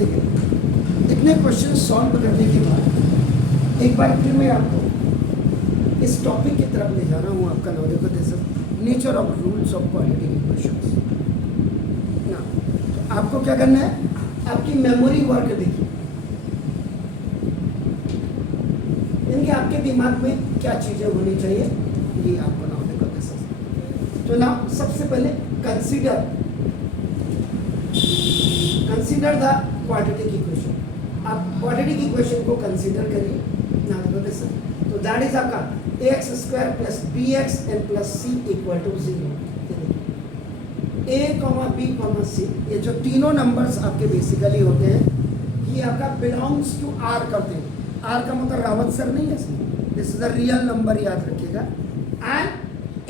देखिए, इतने question solve करने के बाद एक बार फिर मैं आपको इस टॉपिक की तरफ ले जा रहा हूँ आपका नाम देखो, this is nature of rules of quadratic equations ना। तो आपको क्या करना है, आपकी मेमोरी वर्क देखिए, इनके आपके दिमाग में क्या चीज़ें होनी चाहिए ये आपको नाम देखो, दिस इज। तो ना सबसे पहले कंसीडर द क्वाड्रेटिक इक्वेशन। आप क्वाड्रेटिक इक्वेशन को कंसीडर करिए ना देखो, दिस इज। तो दैट इज आपका ax² plus bx and plus c equal to 0। a, b, c ये जो तीनों नंबर्स आपके बेसिकली होते हैं ये आपका बिलोंग्स टू r करते हैं। r का मतलब रावत सर नहीं है इसमें, this is a real number, याद रखिएगा। And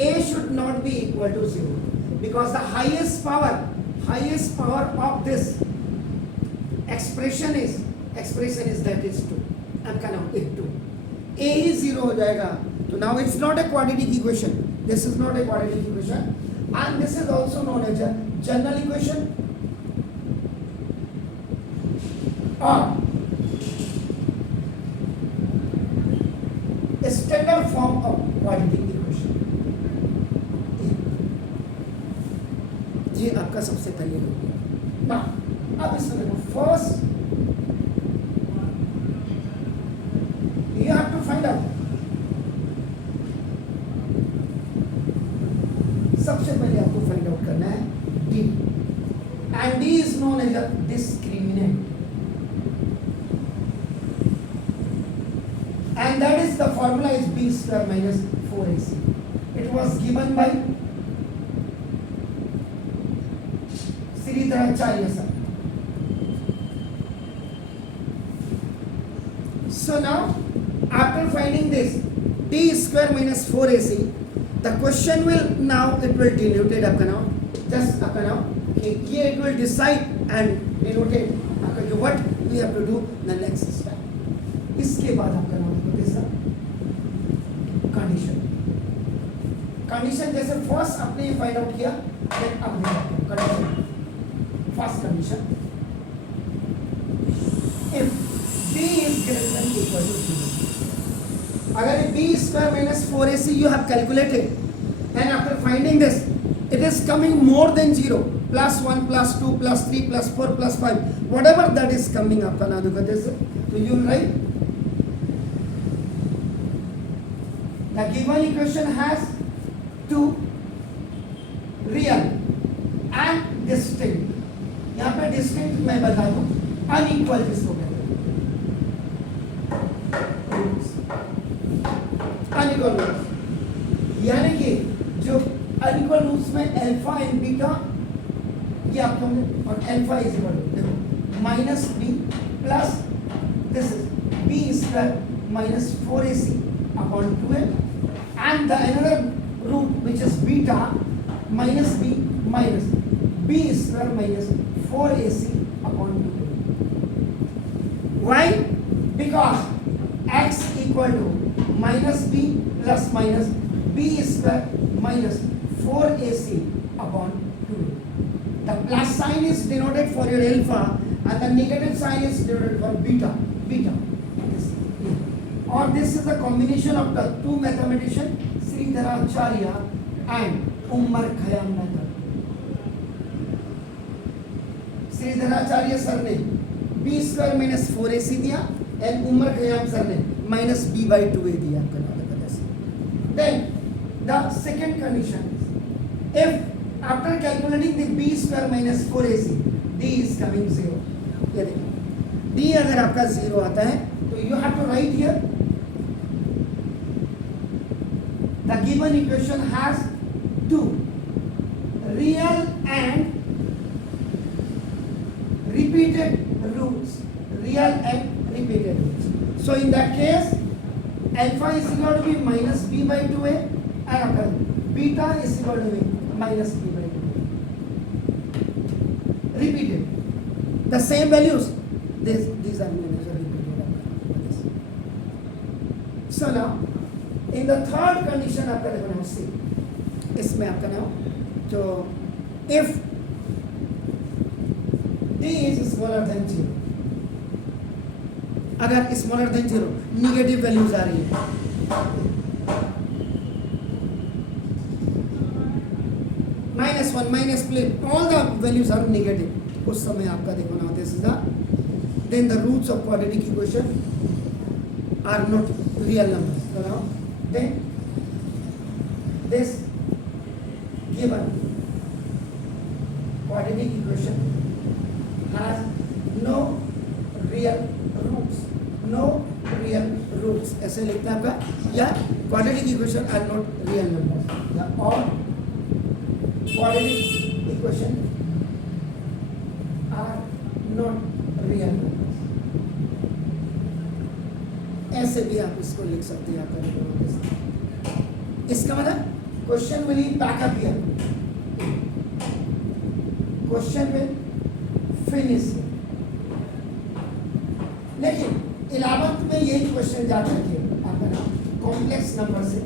a should not be equal to 0 because the highest power of this expression is that is 2। आपका नाम 2 a ही 0 हो जाएगा। तो now it's not a quadratic equation, this is not a quadratic equation and this is also known as a general equation और standard form of quadratic equation. ये आपका सबसे पहले हो गया ना। अब इसमें देखो, first you have to find out, सबसे पहले आपको फाइंड आउट करना है d and d is known as a discriminant and that is the formula is b square minus 4ac. It was given by Sridharacharya sir. So now after finding this d square minus 4ac, the question will now it will denoted आपका नाम just आपका नाम here it will decide and denoted आपका जो what we have to do the next step। इसके बाद आपका नाम होता है कंडीशन जैसे फर्स्ट आपने ये फाइंड आउट किया, then अब condition first condition if b is greater than equal to 0, अगर b square minus 4ac you have calculated and after finding this it is coming more than 0, plus 1 plus 2 plus 3 plus 4 plus 5 whatever that is coming आपका ना देखो this, तो you write the given equation has two real and distinct, यहाँ पे distinct मैं बता दूं unequal जिसको अनइक्वल रूट्स, यानी कि जो अनइक्वल रूट्स में अल्फा एंड बीटा ये आपको और alpha is equal to minus b plus this is b square minus 4ac upon 12 and the another root which is beta minus b minus b square minus 4ac upon 12। Why? Because x equal to minus b plus minus b square minus 4ac upon 2. The plus sign is denoted for your alpha and the negative sign is denoted for beta. Or this is the combination of the two mathematicians Sridharacharya and Umar Khayyam method. Sridharacharya sir ने b square minus 4ac दिया and Umar Khayyam sir ने minus b by 2a दिया आपका नाम लगा ऐसे। Then the second condition is if after calculating the b square minus 4ac d is coming 0, ये देखिए d अगर आपका 0 आता है तो you have to write here the given equation has two real and repeated roots, so in that case alpha is equal to be minus b by 2a and beta is equal to be minus b by 2a repeated the same values, these are repeated। So now in the third condition आपका देखो नाम सी, इसमें आपका नाम तो if d is smaller than 0. अगर smaller than 0 negative values आ रही है, -1 minus plane all the values are negative, उस समय आपका देखो ना this is the then the roots of quadratic equation are not real numbers. बताओ then this given quadratic equation has no real roots. ऐसे लिखता है आपका, या quadratic equation are not real numbers. या all quadratic equation are not real numbers. ऐसे भी आप इसको लिख सकते हैं आपका. इसका मतलब question will back up here, question will finish. लेकिन 11th में यही क्वेश्चन जा करके आपका ना कॉम्प्लेक्स नंबर से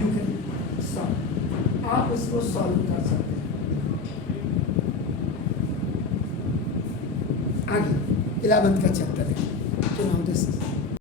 यू कैन सॉल्व, आप इसको सॉल्व कर सकते हैं. आगे 11th का चैप्टर है. तो नाउ दिस